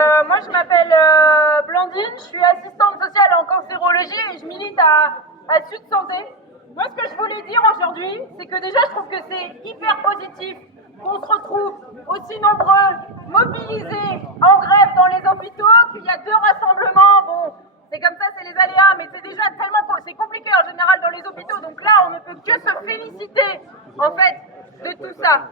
Moi, je m'appelle Blandine, je suis assistante sociale en cancérologie et je milite à Sud Santé. Moi, ce que je voulais dire aujourd'hui, c'est que déjà, je trouve que c'est hyper positif qu'on se retrouve aussi nombreux, mobilisés, en grève dans les hôpitaux, qu'il y a 2 rassemblements. Bon, c'est comme ça, c'est les aléas, mais c'est déjà tellement c'est compliqué en général dans les hôpitaux. Donc là, on ne peut que se féliciter, en fait, de tout ça.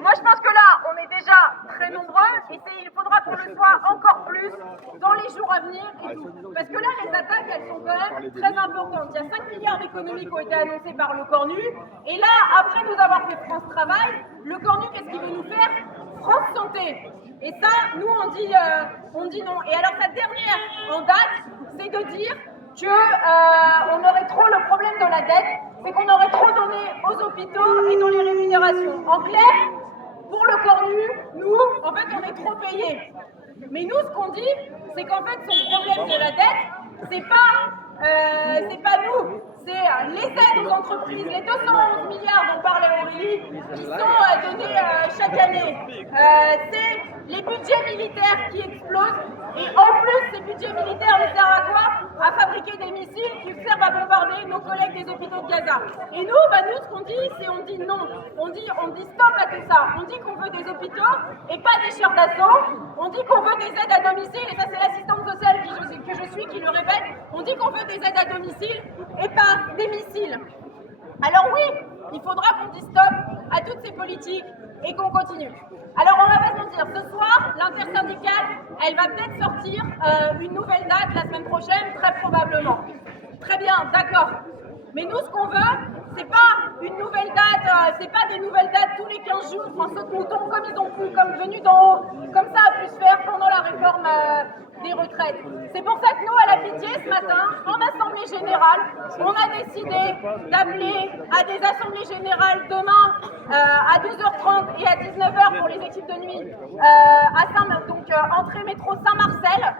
Moi, je pense que là, on est déjà très nombreux et il faudra qu'on le soit encore plus dans les jours à venir et tout. Parce que là, les attaques, elles sont quand même très importantes. Il y a 5 milliards d'économies qui ont été annoncés par le Cornu. Et là, après nous avoir fait France Travail, le Cornu, qu'est-ce qu'il veut nous faire? France Santé. Et ça, nous, on dit non. Et alors, sa dernière en date, c'est de dire qu'on aurait trop le problème de la dette, c'est qu'on aurait trop donné aux hôpitaux et dans les rémunérations. En clair, pour le Cornu, nous, en fait, on est trop payés. Mais nous, ce qu'on dit, c'est qu'en fait, son problème de la dette, c'est pas nous, c'est les aides aux entreprises, les 211 milliards dont parlait Aurélie, qui sont donnés chaque année. C'est les budgets militaires qui explosent. Et en plus, ces budgets militaires ne servent à quoi? À fabriquer des missiles qui servent à bombarder nos collègues des hôpitaux de Gaza. Et nous, ce qu'on dit, c'est on dit non. On dit stop à tout ça. On dit qu'on veut des hôpitaux et pas des chars d'assaut. On dit qu'on veut des aides à domicile, et ça c'est l'assistante sociale que je suis qui le répète. On dit qu'on veut des aides à domicile et pas des missiles. Alors oui, il faudra qu'on dise stop à toutes ces politiques et qu'on continue. Alors on va pas se mentir, ce soir, l'intersyndicale, elle va peut-être sortir une nouvelle date la semaine prochaine, très probablement. Très bien, d'accord. Mais nous, ce qu'on veut, c'est pas une nouvelle date, c'est pas des nouvelles dates tous les 15 jours, en saute-mouton, comme ils ont pu, comme venu d'en haut, comme ça a pu se faire pendant la réforme des retraites. C'est pour ça que nous, à la Pitié, ce matin, en Assemblée Générale, on a décidé d'appeler à des Assemblées Générales demain à 12h30 et à 19h pour les équipes de nuit à entrée métro Saint-Marcel.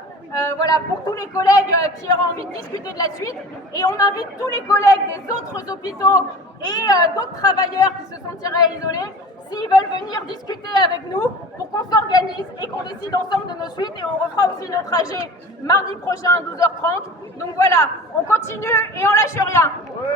Voilà, pour tous les collègues qui auront envie de discuter de la suite. Et on invite tous les collègues des autres hôpitaux et d'autres travailleurs qui se sentiraient isolés, s'ils veulent venir discuter avec nous pour qu'on s'organise et qu'on décide ensemble de nos suites. Et on refera aussi notre AG mardi prochain à 12h30. Donc voilà, on continue et on lâche rien.